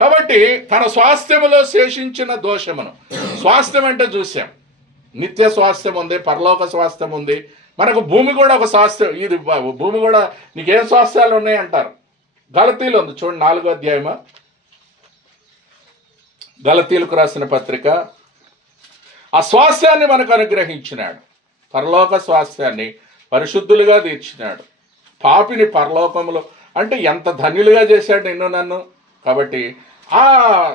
కాబట్టి తన స్వాస్థ్యములో శేషించిన దోషమును, స్వాస్థ్యం అంటే చూసాం, నిత్య స్వాస్థ్యం ఉంది, పరలోక స్వాస్థ్యం ఉంది, మనకు భూమి కూడా ఒక స్వాస్థ్యం. ఇది భూమి కూడా నీకేం స్వాస్థ్యాలు ఉన్నాయి అంటారు. గలతీలు ఉంది చూడండి, 4వ అధ్యాయము, గలతీలకు రాసిన పత్రిక. ఆ స్వాస్థ్యాన్ని మనకు అనుగ్రహించినాడు, పరలోక స్వాస్థ్యాన్ని పరిశుద్ధులుగా తీర్చినాడు. పాపిని పరలోకములో అంటే ఎంత ధన్యులుగా చేశాడు నిన్ను నన్ను. కాబట్టి ఆ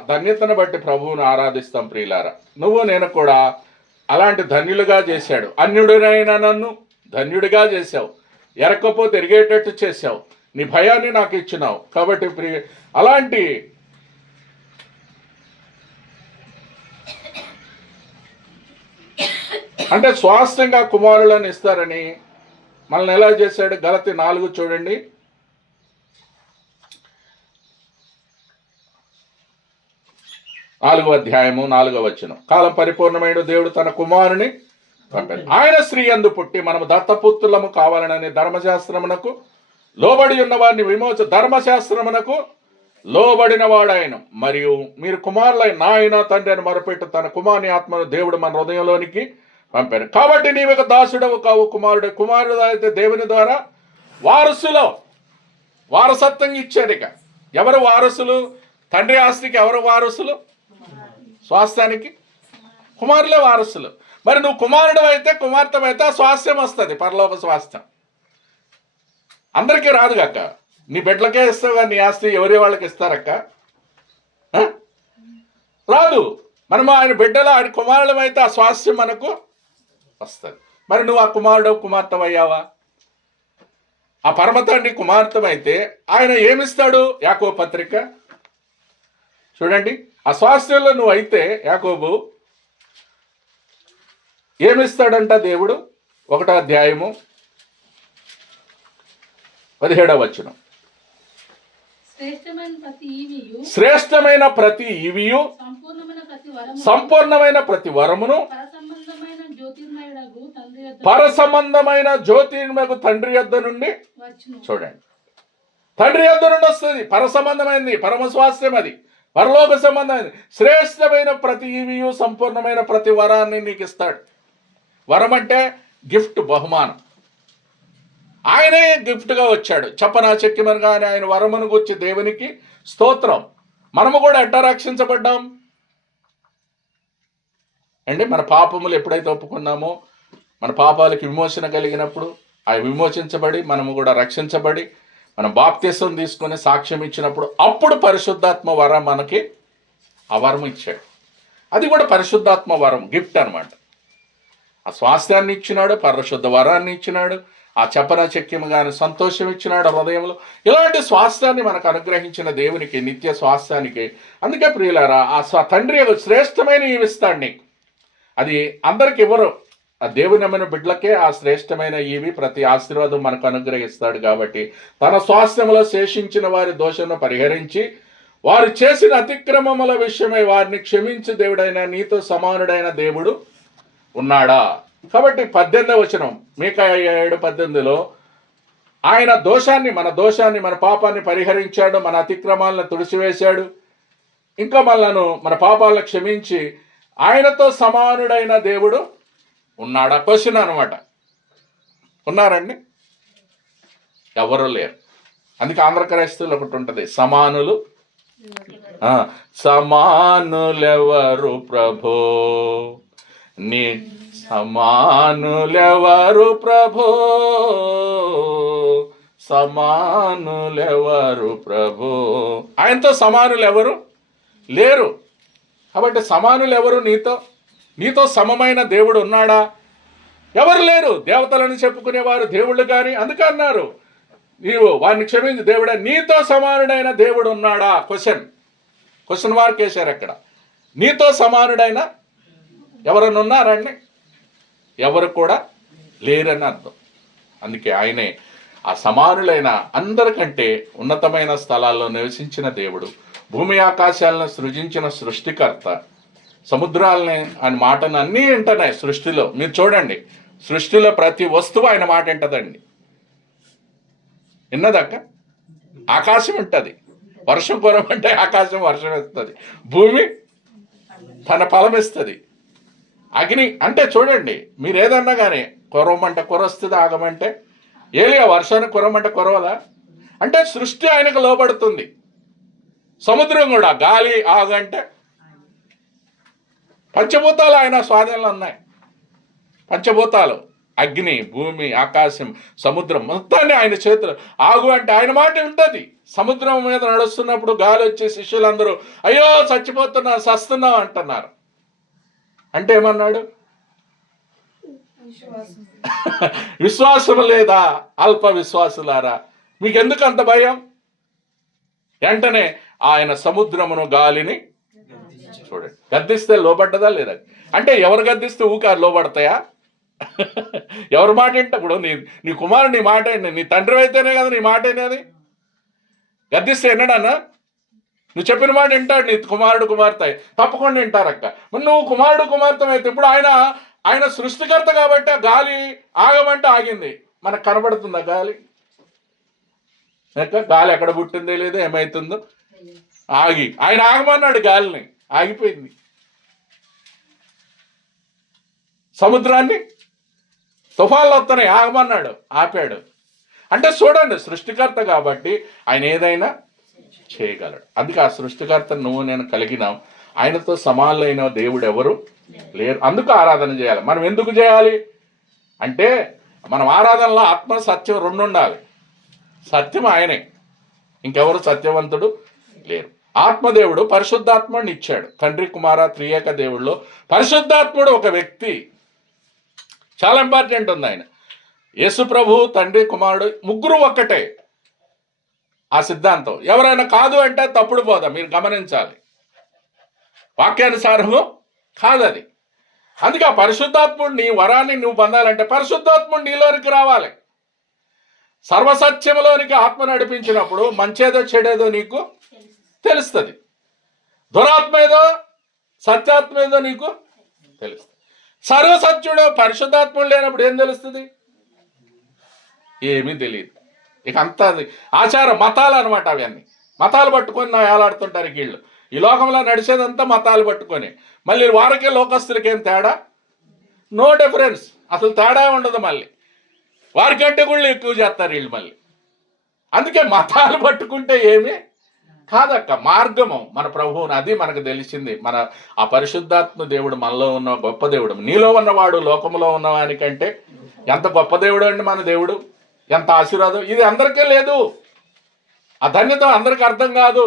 ధన్యతను బట్టి ప్రభువును ఆరాధిస్తాం ప్రియులారా. నువ్వు నేను కూడా అలాంటి ధన్యులుగా చేశాడు. అన్యుడినైనా నన్ను ధన్యుడిగా చేశావు, ఎరకపోతే ఎరిగేటట్టు చేశావు, నీ భయాన్ని నాకు ఇచ్చినావు. కాబట్టి అలాంటి అంటే స్వాస్థ్యంగా కుమారులను ఇస్తారని మనల్ని ఎలా చేశాడు. గలతీ 4 చూడండి, 4వ అధ్యాయము 4వ వచనం. కాలం పరిపూర్ణమైన దేవుడు తన కుమారుని పంపాడు. ఆయన స్త్రీ యందు పుట్టి మనము దత్తపుత్రులము కావాలనని ధర్మశాస్త్రమునకు లోబడి ఉన్న వారిని ధర్మశాస్త్రమునకు లోబడిన వాడాయన. మరియు మీరు కుమారులైన నాయన తండ్రి అని మొరపెట్టు తన కుమారుని ఆత్మను దేవుడు మన హృదయంలోనికి పంపారు. కాబట్టి నీవు ఒక దాసుడవు కావు, కుమారుడు అయితే దేవుని ద్వారా వారసత్వం ఇచ్చారు. ఇక ఎవరు వారసులు? తండ్రి ఆస్తికి ఎవరు వారసులు? స్వాస్థ్యానికి కుమారులే వారసులు. మరి నువ్వు కుమారుడు అయితే కుమార్తె అయితే ఆ స్వాస్థ్యం వస్తుంది, పరలోక స్వాస్థ్యం. అందరికీ రాదు కాక, నీ బిడ్డలకే ఇస్తావు కానీ నీ ఆస్తి ఎవరి వాళ్ళకి ఇస్తారక్క? రాదు. మనము ఆయన బిడ్డలు ఆయన కుమారుడు అయితే ఆ స్వాస్థ్యం మనకు వస్తుంది. మరి నువ్వు ఆ కుమారుడు కుమార్తె అయ్యావా? ఆ పరమతండ్రి కుమార్తె అయితే ఆయన ఏమిస్తాడు? యాకోబు పత్రిక చూడండి, ఆ స్వాస్థ్యంలో నువ్వు అయితే యాకోబు ఏమిస్తాడంట దేవుడు? 1వ అధ్యాయము 17వ వచనం. శ్రేష్టమైన ప్రతి ఈవియు సంపూర్ణమైన ప్రతి వరమును పరసంబంధమైన జ్యోతిర్మగు తండ్రి యొద్ద నుండి చూడండి, తండ్రి యొద్ద నుండి వస్తుంది. పరసంబంధమైనది, పరమ స్వాస్థ్యం, అది పరలోక సంబంధమైనది. శ్రేష్టమైన ప్రతి ఈవియు సంపూర్ణమైన ప్రతి వరాన్ని నీకు ఇస్తాడు. వరం అంటే గిఫ్ట్, బహుమానం. ఆయనే గిఫ్ట్గా వచ్చాడు. చెప్పనా చెక్కిమని కానీ ఆయన వరమును గురించి దేవునికి స్తోత్రం. మనము కూడా ఎట్టా రక్షించబడ్డాం అండి? మన పాపములు ఎప్పుడైతే ఒప్పుకున్నామో, మన పాపాలకు విమోచన కలిగినప్పుడు, అవి విమోచించబడి మనము కూడా రక్షించబడి మనం బాప్తిసం తీసుకుని సాక్ష్యం ఇచ్చినప్పుడు అప్పుడు పరిశుద్ధాత్మ వరం మనకి ఆ వరం ఇచ్చాడు. అది కూడా పరిశుద్ధాత్మ వరం, గిఫ్ట్ అనమాట. ఆ స్వాస్థ్యాన్ని ఇచ్చినాడు, పరిశుద్ధ వరాన్ని ఇచ్చినాడు, ఆ చెప్పన చెక్కిమ కానీ సంతోషం ఇచ్చినాడు హృదయంలో. ఇలాంటి స్వాస్థ్యాన్ని మనకు అనుగ్రహించిన దేవునికి, నిత్య స్వాస్థ్యానికి. అందుకే ప్రియులారా, ఆ తండ్రి శ్రేష్టమైన ఇవిస్తాడు నీకు. అది అందరికి ఇవ్వరు, ఆ దేవుని నమ్మిన బిడ్డలకే ఆ శ్రేష్టమైన ఈవి, ప్రతి ఆశీర్వాదం మనకు అనుగ్రహిస్తాడు. కాబట్టి తన స్వాస్థ్యంలో శేషించిన వారి దోషను పరిహరించి వారు చేసిన అతిక్రమముల విషయమై వారిని క్షమించి దేవుడైన నీతో సమానుడైన దేవుడు ఉన్నాడా. కాబట్టి 18వ వచనం, మీకా 7:18లో ఆయన దోషాన్ని, మన పాపాన్ని పరిహరించాడు, మన అతిక్రమాలను తుడిచివేశాడు, ఇంకా మనలను, మన పాపాలను క్షమించి ఆయనతో సమానుడైన దేవుడు ఉన్నాడా? క్వశ్చన్ అనమాట. ఉన్నారండి? ఎవరు లేరు. అందుకే ఆంధ్ర క్రైస్తవులు ఒకటి ఉంటుంది, సమానులు. సమానులెవరు ప్రభో, నీ సమానులెవరు ప్రభో, సమానులెవరు ప్రభో. ఆయనతో సమానులు ఎవరు లేరు. కాబట్టి సమానులు ఎవరు? నీతో సమమైన దేవుడు ఉన్నాడా? ఎవరు లేరు. దేవతలను చెప్పుకునేవారు దేవుళ్ళు కానీ. అందుకే అన్నారు, నీవు వారిని క్షమించి దేవుడా, నీతో సమానుడైన దేవుడు ఉన్నాడా? క్వశ్చన్ మార్క్ వేశారు అక్కడ. నీతో సమానుడైన ఎవరన్నా ఉన్నారండి? ఎవరు కూడా లేరని అర్థం. అందుకే ఆయనే ఆ సమానులైన, అందరికంటే ఉన్నతమైన స్థలాల్లో నివసించిన దేవుడు, భూమి ఆకాశాలను సృజించిన సృష్టికర్త, సముద్రాలని ఆయన మాటను అన్నీ వింటున్నాయి సృష్టిలో. మీరు చూడండి, సృష్టిలో ప్రతి వస్తువు ఆయన మాట వింటదండి. విన్నదక్క? ఆకాశం ఉంటుంది, వర్షం కురవమంటే ఆకాశం వర్షం ఇస్తుంది, భూమి తన ఫలం ఇస్తుంది. అగ్ని అంటే చూడండి, మీరు ఏదన్నా కానీ కురవమంటే కురస్తుంది, ఆగమంటే ఏలియా వర్షాన్ని కురవమంటే కురవదా? అంటే సృష్టి ఆయనకు లోబడుతుంది. సముద్రం కూడా గాలి ఆగంటే, పంచభూతాలు ఆయన స్వాధీనంలో ఉన్నాయి. పంచభూతాలు అగ్ని, భూమి, ఆకాశం, సముద్రం మొత్తాన్ని ఆయన చేతులు. ఆగు అంటే ఆయన మాట ఉంటుంది. సముద్రం మీద నడుస్తున్నప్పుడు గాలి వచ్చే శిష్యులందరూ అయ్యో చచ్చిపోతున్నా, సస్తున్నాం అంటున్నారు. అంటే ఏమన్నాడు? విశ్వాసం లేదా అల్ప విశ్వాసులారా, మీకెందుకు అంత భయం? వెంటనే ఆయన సముద్రమును గాలిని చూడండి, గద్దిస్తే లోబడ్డదా లేదా? అంటే ఎవరు గద్దిస్తే ఊకారు లోబడతాయా? ఎవరి మాట వింటా? ఇప్పుడు నీ కుమారుడు నీ మాట, నీ తండ్రి అయితేనే కదా నీ మాట అనేది. గద్దిస్తే వినడానా? నువ్వు చెప్పిన మాట వింటాడు నీ కుమారుడు కుమార్తె, తప్పకుండా వింటారక్క. మరి నువ్వు కుమారుడు కుమార్తె అయితే ఇప్పుడు ఆయన సృష్టికర్త కాబట్టి గాలి ఆగమంటే ఆగింది. మనకు కనబడుతుందా గాలి? గాలి ఎక్కడ పుట్టిందే లేదు, ఏమవుతుందో ఆగి, ఆయన ఆగమన్నాడు గాలిని, ఆగిపోయింది. సముద్రాన్ని తుఫాన్లు వస్తున్నాయి, ఆగమన్నాడు, ఆపాడు. అంటే చూడండి, సృష్టికర్త కాబట్టి ఆయన ఏదైనా చేయగలడు. అందుకే ఆ సృష్టికర్త నువ్వు నేను కలిగినాం. ఆయనతో సమానులైన దేవుడు ఎవరు లేరు. అందుకు ఆరాధన చేయాలి. మనం ఎందుకు చేయాలి అంటే, మనం ఆరాధనలో ఆత్మ సత్యం రెండు ఉండాలి. సత్యం ఆయనే, ఇంకెవరు సత్యవంతుడు లేరు. ఆత్మదేవుడు పరిశుద్ధాత్మని ఇచ్చాడు. తండ్రి కుమార త్రియేక దేవుడిలో పరిశుద్ధాత్ముడు ఒక వ్యక్తి, చాలా ఇంపార్టెంట్ ఉంది. ఆయన యేసు ప్రభు, తండ్రి, కుమారుడు ముగ్గురు ఒక్కటే. ఆ సిద్ధాంతం ఎవరైనా కాదు అంటే తప్పుడు పోదా, మీరు గమనించాలి. వాక్యానుసారము కాదు అది. అందుకే ఆ పరిశుద్ధాత్ముడు నీ వరాన్ని నువ్వు పొందాలంటే పరిశుద్ధాత్ముడు నీలోనికి రావాలి. సర్వసత్యంలోనికి ఆత్మ నడిపించినప్పుడు మంచేదో చెడేదో నీకు తెలుస్తుంది. దురాత్మ ఏదో సత్యాత్మ ఏదో నీకు తెలుస్తుంది. సర్వసత్యుడు పరిశుద్ధాత్ముడు లేనప్పుడు ఏం తెలుస్తుంది? ఏమీ తెలియదు. ఇక అంతా ఆచారం, మతాలు అనమాట. అవన్నీ మతాలు పట్టుకొని ఏలాడుతుంటారు వీళ్ళు. ఈ లోకంలో నడిచేదంతా మతాలు పట్టుకొని. మళ్ళీ వారికే లోకస్తులకేం తేడా? నో డిఫరెన్స్, అసలు తేడా ఉండదు. మళ్ళీ వారికంటే కూడా ఎక్కువ చేస్తారు వీళ్ళు మళ్ళీ. అందుకే మతాలు పట్టుకుంటే ఏమీ కాదక్క, మార్గము మన ప్రభువుని. అది మనకు తెలిసింది. మన ఆ పరిశుద్ధాత్మ దేవుడు మనలో ఉన్న గొప్ప దేవుడు. నీలో ఉన్నవాడు లోకంలో ఉన్నవానికంటే ఎంత గొప్ప దేవుడు అండి మన దేవుడు, ఎంత ఆశీర్వాదం. ఇది అందరికీ లేదు, ఆ ధన్యత అందరికీ అర్థం కాదు.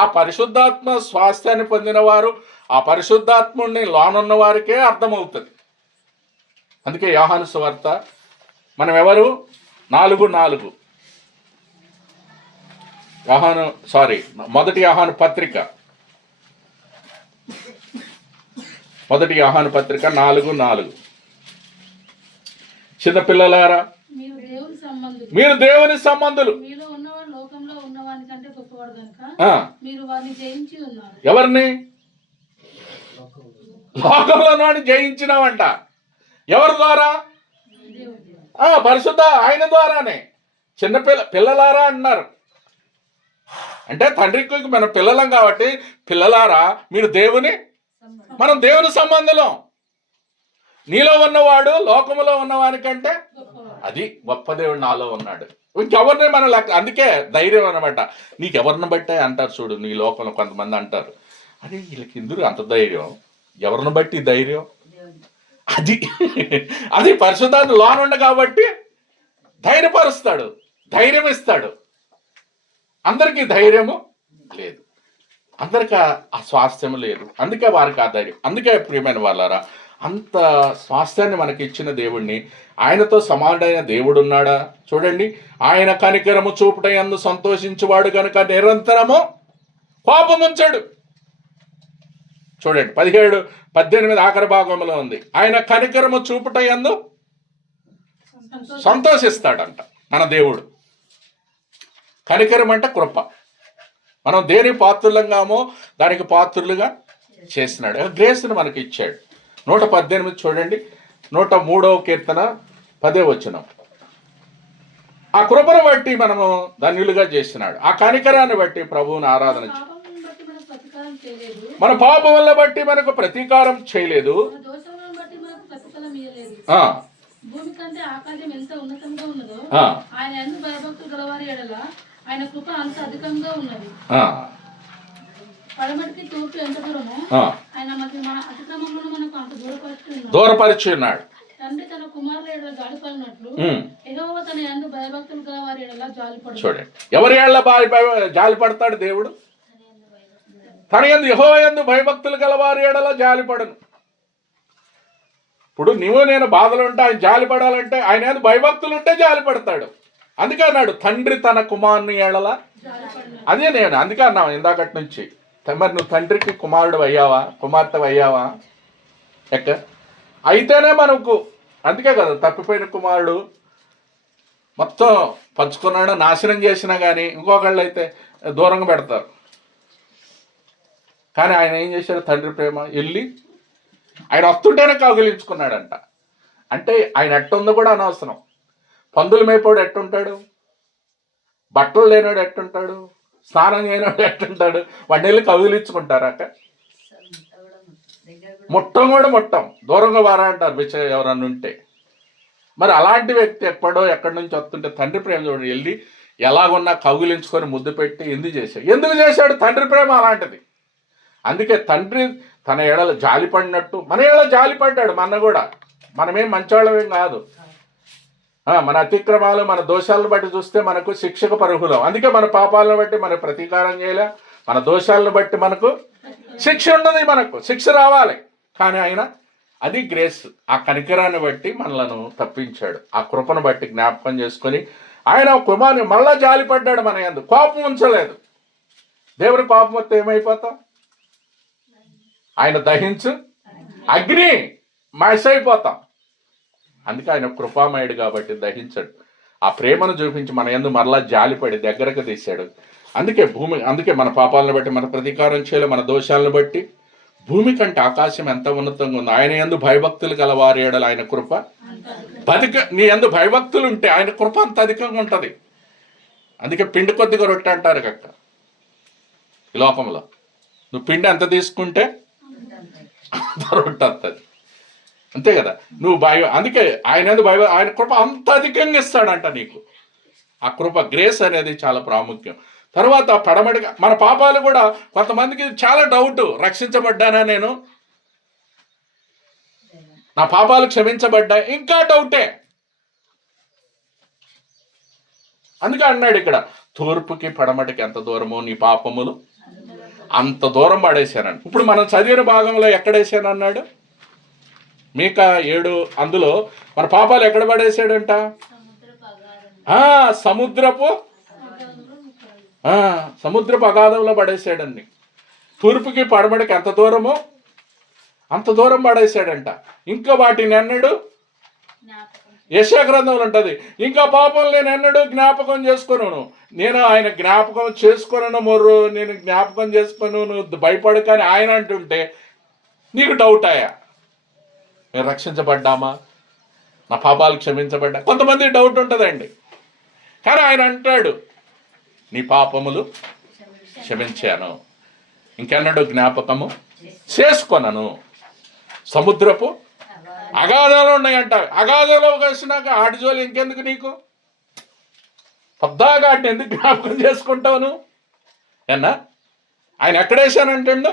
ఆ పరిశుద్ధాత్మ స్వాస్థ్యాన్ని పొందిన వారు, ఆ పరిశుద్ధాత్ముడిని లోనున్న వారికే అర్థమవుతుంది. అందుకే యోహాను సువార్త మనం ఎవరు 4:4 మొదటి యోహాను పత్రిక 4:4 చిన్నపిల్లలారా మీరు దేవుని సంబంధులు. ఎవరిని? లోకంలో జయించినావంట. ఎవరి ద్వారా? పరిశుద్ధ ఆయన ద్వారానే. పిల్లలారా అన్నారు అంటే తండ్రికి మనం పిల్లలం కాబట్టి, పిల్లలారా మీరు మనం దేవుని సంబంధులం. నీలో ఉన్నవాడు లోకములో ఉన్నవానికంటే అది గొప్ప దేవుడు నాలో ఉన్నాడు. ఇంకెవరిని మన లెక్క. అందుకే ధైర్యం అనమాట. నీకెవరిని బట్టే అంటారు చూడు, నీ లోకంలో కొంతమంది అంటారు, అరే వీళ్ళకి ఎందుకు అంత ధైర్యం, ఎవరిని బట్టి ధైర్యం? అది పరిశుద్ధాత్మ లోనుండ కాబట్టి ధైర్యపరుస్తాడు, ధైర్యం ఇస్తాడు. అందరికీ ధైర్యము లేదు, అందరికీ ఆ స్వాస్థ్యం లేదు. అందుకే వారికి ఆ ధైర్యం. అందుకే ప్రియమైన వాళ్ళారా, అంత స్వాస్థ్యాన్ని మనకి ఇచ్చిన దేవుణ్ణి, ఆయనతో సమానుడైన దేవుడు ఉన్నాడా? చూడండి, ఆయన కనికరము చూపుటయందు సంతోషించువాడు కనుక నిరంతరము కోపముంచాడు. చూడండి 17-18 ఆఖరి భాగంలో ఉంది. ఆయన కనికరము చూపుటయందు సంతోషిస్తాడంట మన దేవుడు. కనికరం అంటే కృప. మనం దేని పాత్రులంగామో దానికి పాత్రులుగా చేసినాడు. గ్రేస్ని మనకి ఇచ్చాడు. 118 చూడండి, 103వ కీర్తన 10వ వచనం. ఆ కృపను బట్టి మనము ధన్యులుగా చేస్తున్నాడు. ఆ కనికరాన్ని బట్టి ప్రభువుని ఆరాధన మన పాపములను బట్టి మనకు ప్రతీకారం చేయలేదు. భూమి కంటే ఆకాశం ఎంత ఉన్నతంగా ఉన్నదో ఆయన యందు భయభక్తులు గలవారి ఎడల ఆయన కృప అంత అధికంగా ఉన్నది. పడమటికి తూర్పు ఎంత దూరమో ఆయన మన అతిక్రమములను మనకు అంత దూరపరిచి ఉన్నాడు. తండ్రి తన కుమారుల ఎడల జాలిపడినట్లు యెహోవా తన యందు భయభక్తులు గలవారి ఎడల జాలిపడు. చూడండి, ఎవరి ఎడల జాలిపడతాడు దేవుడు? తన యందు యెహోవా యందు భయభక్తులు గలవారి ఎడల జాలిపడను. ఇప్పుడు నువ్వు నేను బాధలు ఉంటే ఆయన జాలిపడాలంటే ఆయన యందు భయభక్తులు ఉంటే జాలిపడతాడు. అందుకే అన్నాడు తండ్రి తన కుమారుని ఎడల. అదే నేను అందుకే అన్నావు ఇందాకటి నుంచి. మరి నువ్వు తండ్రికి కుమారుడు అయ్యావా, కుమార్తె అయ్యావా? ఎక్క అయితేనే మనకు. అందుకే కదా తప్పిపోయిన కుమారుడు మొత్తం పంచుకున్నాడు, నాశనం చేసినా కానీ ఇంకొకళ్ళు అయితే దూరంగా పెడతారు. కానీ ఆయన ఏం చేశాడు? తండ్రి ప్రేమ వెళ్ళి ఆయన వస్తుంటేనే కౌగిలించుకున్నాడంట. అంటే ఆయన ఎట్టుందో కూడా అనవసరం. పందులు మేపోడు ఎట్టుంటాడు, బట్టలు లేనాడు ఎట్టుంటాడు, స్నానం చేయనాడు ఎట్టుంటాడు, వాడిని వెళ్ళి కౌగిలించుకుంటారట. ముట్టం కూడా ముట్టం, దూరంగా వారా అంటారు ఎవరన్నా ఉంటే. మరి అలాంటి వ్యక్తి ఎక్కడి నుంచి వస్తుంటే తండ్రి ప్రేమ చూడండి, వెళ్ళి ఎలాగున్నా కౌగిలించుకొని ముద్దు పెట్టి ఎందుకు చేశాడు? తండ్రి ప్రేమ అలాంటిది. అందుకే తండ్రి తన ఎడల జాలిపడినట్టు మన ఎడల జాలిపడ్డాడు. కూడా మనమేం మంచివాళ్ళమేం కాదు. మన అతిక్రమాలు మన దోషాలను బట్టి చూస్తే మనకు శిక్షకు పరుహులం. అందుకే మన పాపాలను బట్టి మనకు ప్రతీకారం చేయలే, మన దోషాలను బట్టి మనకు శిక్ష ఉన్నది, మనకు శిక్ష రావాలి. కానీ ఆయన అది గ్రేస్, ఆ కనికరాన్ని బట్టి మనలను తప్పించాడు. ఆ కృపను బట్టి జ్ఞాపకం చేసుకొని ఆయన కుమారుని మళ్ళా జాలిపడ్డాడు. మన యందు కోపం ఉంచలేదు. దేవుడి కోపం వస్తే ఏమైపోతాం? ఆయన దహించు అగ్ని అయిపోతాం. అందుకే ఆయన కృపామయుడు కాబట్టి దహించాడు. ఆ ప్రేమను చూపించి మన యందు మరలా జాలిపడి దగ్గరకు తీశాడు. అందుకే మన పాపాలను బట్టి మన ప్రతీకారం చేయలే, మన దోషాలను బట్టి భూమి కంటే ఆకాశం ఎంత ఉన్నతంగా ఉంది. ఆయన యందు భయభక్తులు గల వారి ఎడల ఆయన కృప నీ యందు భయభక్తులు ఉంటే ఆయన కృప అంత అధికంగా ఉంటుంది. అందుకే పిండి కొద్దిగా రొట్టె అంటారు కక్క ఈ లోకంలో. నువ్వు పిండి ఎంత తీసుకుంటే అంత రొట్టె వస్తుంది, అంతే కదా. నువ్వు అందుకే ఆయన కృప అంత అధికంగా ఇస్తాడంట నీకు. ఆ కృప గ్రేస్ అనేది చాలా ప్రాముఖ్యం. తర్వాత పడమడిగా మన పాపాలు కూడా కొంతమందికి చాలా డౌట్, రక్షించబడ్డానా నేను, నా పాపాలు క్షమించబడ్డా, ఇంకా డౌటే. అందుకే అన్నాడు ఇక్కడ, తూర్పుకి పడమటికి ఎంత దూరమో నీ పాపములు అంత దూరం పడేశానండి. ఇప్పుడు మనం చదివిన భాగంలో ఎక్కడేసానన్నాడు? మీకా 7 అందులో మన పాపాలు ఎక్కడ పడేసాడంట? సముద్రపు అగాధంలో పడేసాడండి. తూర్పుకి పడమటికి ఎంత దూరమో అంత దూరం పడేసాడంట. ఇంకా వాటిని అన్నాడు యెషయా గ్రంథంలో ఉంటుంది, ఇంకా పాపం నేను ఎన్నడూ జ్ఞాపకం చేసుకున్నాను. నేను ఆయన జ్ఞాపకం చేసుకున్నాను మొర్రు, నేను జ్ఞాపకం చేసుకున్నాను, నువ్వు భయపడు. కానీ ఆయన అంటుంటే నీకు డౌట్ అయ్యా, నేను రక్షించబడ్డామా, నా పాపాలు క్షమించబడ్డా? కొంతమంది డౌట్ ఉంటుందండి. కానీ ఆయన అంటాడు నీ పాపములు క్షమించాను, ఇంకెన్నడూ జ్ఞాపకము చేసుకొనను. సముద్రపు అగాధాలు ఉన్నాయంట. అగాధంలో కలిసినాక ఆటి జోలి ఇంకెందుకు నీకు? పొద్దాగా ఆటిని ఎందుకు జ్ఞాపకం చేసుకుంటావు నువ్వు? ఏనా ఆయన ఎక్కడేసానంటుండో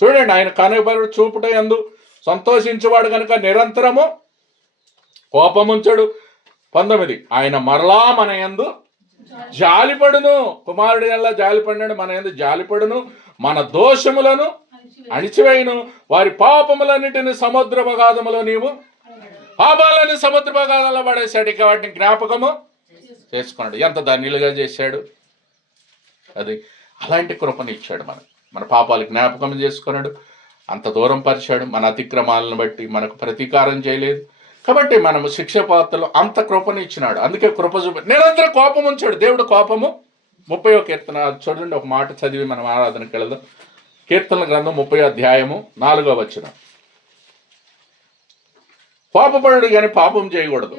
చూడండి. ఆయన కనుబరుడు చూపుట యందు సంతోషించేవాడు కనుక నిరంతరము కోపముంచడు. 19 ఆయన మరలా మన యందు జాలిపడును. కుమారుడి ఎలా జాలిపడినాడు, మన యందు జాలిపడును. మన దోషములను అణిచివేయును. వారి పాపములన్నిటిని సముద్ర అగాధములో నీవు పాపాలని సముద్ర అగాధంలో పడేశాడు. ఇక వాటిని జ్ఞాపకము చేసుకున్నాడు. ఎంత ధన్యులుగా చేశాడు. అది అలాంటి కృపను ఇచ్చాడు. మన పాపాలు జ్ఞాపకం చేసుకున్నాడు, అంత దూరం పరిచాడు. మన అతిక్రమాలను బట్టి మనకు ప్రతీకారం చేయలేదు కాబట్టి మనము శిక్ష పాత్రలో అంత కృపను ఇచ్చినాడు. అందుకే కృప నిరంతరం కోపం ఉంచాడు దేవుడు. కోపము 30వ కీర్తన చూడండి, ఒక మాట చదివి మనం ఆరాధనకి వెళదాం. కీర్తనల గ్రంథం 30వ అధ్యాయము 4వ వచనం. కోపపడు కానీ పాపం చేయకూడదు.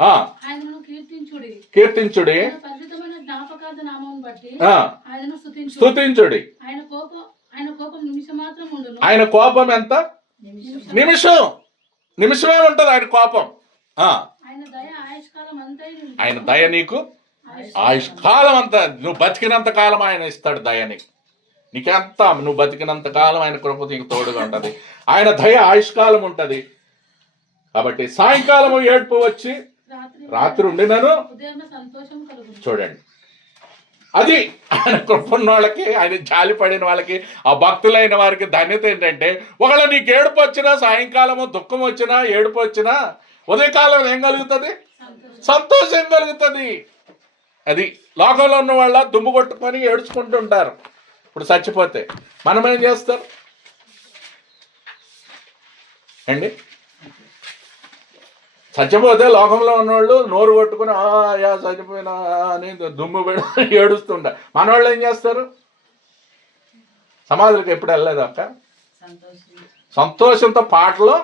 ఆయనను కీర్తించుడి, కీర్తించుడి, ఆయన పరిశుద్ధమైన జ్ఞాపకార్థ నామం బట్టి ఆయనను స్తుతించుడి. స్తుతించుడి. ఆయన కోపం నిమిషం మాత్రం ఉండును. ఆయన కోపం ఎంత? నిమిషమే ఉంటది ఆయన కోపం. ఆయన దయ ఆయుష్కాలం అంతైన, ఆయన దయ నీకు ఆయుష్కాలం అంతా, నువ్వు బతికినంత కాలం ఆయన ఇస్తాడు దయ నీకు. నీకెంత నువ్వు బతికినంత కాలం ఆయన కృప నీకు తోడుగా ఉంటది. ఆయన దయ ఆయుష్కాలం ఉంటది. కాబట్టి సాయంకాలము ఏడుపు వచ్చి రాత్రి ఉండినను ఉదయమున సంతోషం కలుగును. చూడండి, అది ఆయన కృప ఉన్న వాళ్ళకి, ఆయన జాలి పడిన వాళ్ళకి, ఆ భక్తులైన వారికి ధన్యత ఏంటంటే, ఒకవేళ నీకు ఏడుపు వచ్చినా, సాయంకాలము దుఃఖం వచ్చినా, ఏడుపు వచ్చినా, ఉదయకాలం ఏం కలుగుతుంది? సంతోషం కలుగుతుంది. అది లోకంలో ఉన్న వాళ్ళ దుమ్ము కొట్టుకొని ఏడుచుకుంటుంటారు. ఇప్పుడు చచ్చిపోతే మనం ఏం చేస్తారు అండి? చచ్చిపోతే లోకంలో ఉన్నవాళ్ళు నోరు కొట్టుకుని యా చచ్చిపోయినా అని దుమ్ము పెడి ఏడుస్తుంటారు. మన వాళ్ళు ఏం చేస్తారు? సమాధులకు ఎప్పుడు వెళ్ళలేదు అక్క? సంతోషంతో పాటలు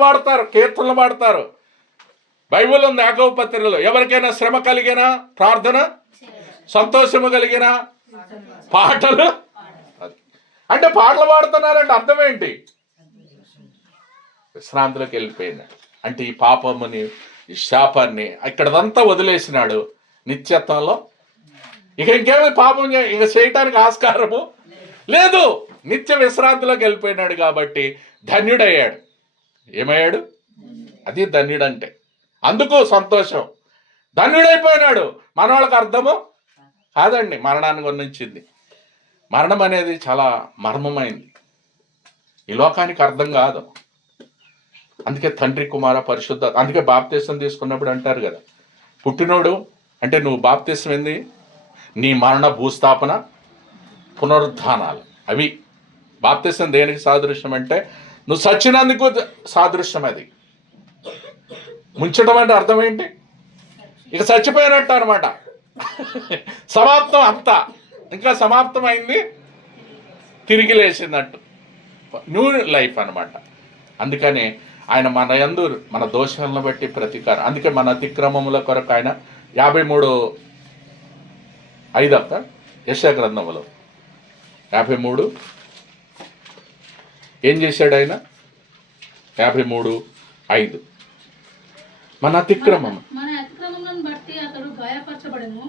పాడతారు, కీర్తనలు పాడతారు. బైబిల్ ఉంది యాకోబు పత్రికలో, ఎవరికైనా శ్రమ కలిగిన ప్రార్థన, సంతోషము కలిగిన పాటలు. అంటే పాటలు పాడుతున్నారంటే అర్థం ఏంటి? విశ్రాంతిలోకి వెళ్ళిపోయింది. అంటే ఈ పాపముని, ఈ శాపాన్ని ఇక్కడంతా వదిలేసినాడు. నిత్యత్వంలో ఇక ఇంకేమి పాపం ఇక చేయటానికి ఆస్కారము లేదు. నిత్య విశ్రాంతిలోకి వెళ్ళిపోయినాడు కాబట్టి ధన్యుడయ్యాడు. ఏమయ్యాడు? అది ధన్యుడంటే. అందుకు సంతోషం. ధన్యుడైపోయినాడు. మన వాళ్ళకి అర్థము కాదండి. మరణాన్ని వర్ణించింది. మరణం అనేది చాలా మర్మమైంది, ఈ లోకానికి అర్థం కాదు. అందుకే తండ్రి, కుమార, పరిశుద్ధ, అందుకే బాప్తీసం తీసుకున్నప్పుడు అంటారు కదా, పుట్టినోడు అంటే నువ్వు బాప్తీసం ఏంది? నీ మరణ, భూస్థాపన, పునరుద్ధానాలు. అవి బాప్తీసం దేనికి సాదృశ్యం అంటే నువ్వు సచ్చినందుకు సాదృశ్యం. అది ముంచడం అంటే అర్థం ఏంటి? ఇక చచ్చిపోయినట్టు అనమాట. సమాప్తం అంతా, ఇంకా సమాప్తం అయింది, తిరిగి లేచినట్టు, న్యూ లైఫ్ అనమాట. అందుకని ఆయన మన యందు మన దోషాలను బట్టి ప్రతీకారం. అందుకే మన అతిక్రమముల కొరకు ఆయన 53:5 అక్క యెషయా గ్రంథములో 53 ఏం చేశాడు ఆయన? 53:5 మన అతిక్రమం, మన అతిక్రమములను బట్టి అతడు గాయపరచబడెను,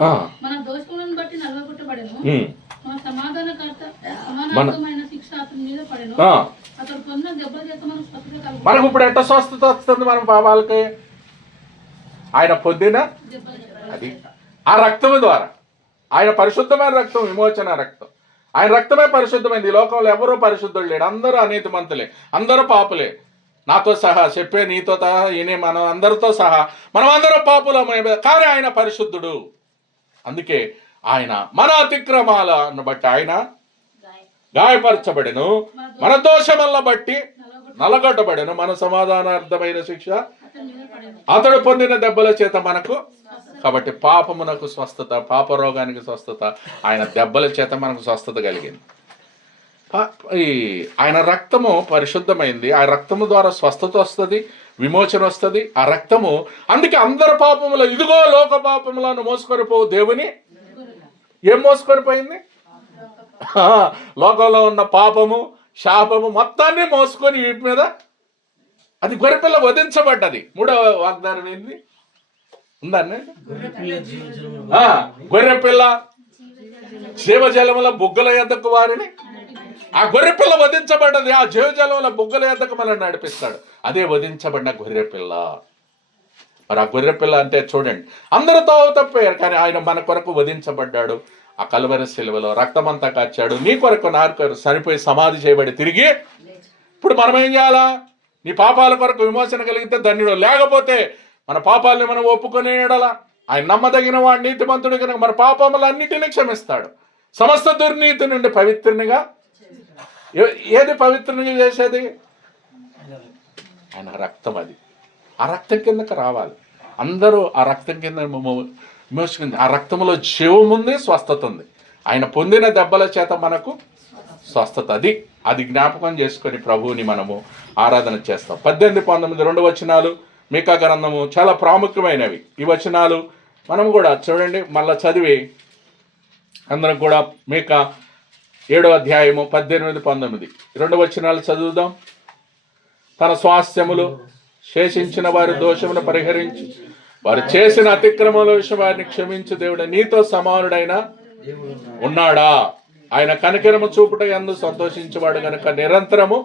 మన దోషములను బట్టి నలగొట్టబడెను, మన సమాధానకర్త సమానార్థమైన శిక్ష అతని మీద పడెను, అతడు పొందిన దెబ్బల చేత మనకు స్వస్థత కలుగును. మనకు ఇప్పుడు ఎట్ట స్వస్థత వస్తుంది? మన పాపాలకి ఆయన పొందిన అది ఆ రక్తము ద్వారా. ఆయన పరిశుద్ధమైన రక్తం, విమోచన రక్తం. ఆయన రక్తమే పరిశుద్ధమైంది. ఈ లోకంలో ఎవరూ పరిశుద్ధుడు లేడు. అందరూ అనీతిమంతులే, అందరూ పాపులే. నాతో సహా చెప్పే, నీతో సహా ఈయనే, మనం అందరితో సహా మనం అందరూ పాపులమే. కానీ ఆయన పరిశుద్ధుడు. అందుకే ఆయన మన అతిక్రమాలను బట్టి ఆయన గాయపరచబడెను, మన దోషములను బట్టి నలగొట్టబడెను, మన సమాధానార్థమైన శిక్ష అతడు పొందిన దెబ్బల చేత మనకు. కాబట్టి పాపమునకు స్వస్థత, పాప రోగానికి స్వస్థత ఆయన దెబ్బల చేత మనకు స్వస్థత కలిగింది. ఆయన రక్తము పరిశుద్ధమైంది. ఆ రక్తము ద్వారా స్వస్థత వస్తుంది, విమోచన వస్తుంది. ఆ రక్తము, అందుకే అందరి పాపములు, ఇదిగో లోక పాపములను మోసుకొని పోవు దేవుని. ఏం మోసుకొని పోయింది? లోకంలో ఉన్న పాపము, శాపము మొత్తాన్ని మోసుకొని వీటి మీద. అది గొర్రెపిల్ల వధించబడ్డది. 3వ వాగ్దానం ఏంది ఉందండి? గొర్రెపిల్ల జీవజలముల బుగ్గల యొద్దకు వారిని. ఆ గొర్రెపిల్ల వధించబడ్డది. ఆ జీవజలముల బుగ్గల యొద్దకు మనల్ని నడిపిస్తాడు. అదే వధించబడిన గొర్రెపిల్ల. మరి ఆ గొర్రెపిల్ల అంటే చూడండి, అందరితో తప్పారు, కానీ ఆయన మన కొరకు వధించబడ్డాడు. ఆ కలువరి శిలువలో రక్తమంతా కార్చాడు. నీ కొరకు, నా కొరకు చనిపోయి సమాధి చేయబడి తిరిగి. ఇప్పుడు మనం ఏం చేయాలా? నీ పాపాల కొరకు విమోచన కలిగితే ధన్యుడు. లేకపోతే మన పాపాలని మనం ఒప్పుకొని ఎడలా ఆయన నమ్మదగిన వాడు, నీతిమంతుడు కనుక మన పాపములన్నిటినీ క్షమిస్తాడు. సమస్త దుర్నీతి నుండి పవిత్రునిగా. ఏది పవిత్రునిగా చేసేది? ఆయన రక్తం. అది ఆ రక్తం కిందకి రావాలి. అందరూ ఆ రక్తం కింద విమోచన. ఆ రక్తంలో జీవం ఉంది, స్వస్థత ఉంది. ఆయన పొందిన దెబ్బల చేత మనకు స్వస్థత. అది జ్ఞాపకం చేసుకొని ప్రభువుని మనము ఆరాధన చేస్తాం. 18, 19 2 వచనాలు మీకా గ్రంథము చాలా ప్రాముఖ్యమైనవి. ఈ వచనాలు మనం కూడా చూడండి, మళ్ళా చదివి అందరం కూడా మీకా 7వ అధ్యాయము 18, 19 2 వచనాలు చదువుదాం. తన స్వాస్థ్యములు శేషించిన వారి దోషమును పరిహరించి వారు చేసిన అతిక్రమముల విషయం వారిని క్షమించు దేవుడు నీతో సమానుడైన ఉన్నాడా? ఆయన కనికరము చూపుట యందు సంతోషించేవాడు గనుక నిరంతరము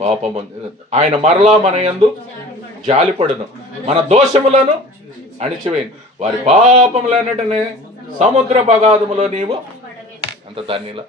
పాపము ఆయన మరలా మన యందు జాలిపడును, మన దోషములను అణిచివేయను, వారి పాపములన్నిటినీ సముద్ర పగాధములో నీవు అంత ధన్యుల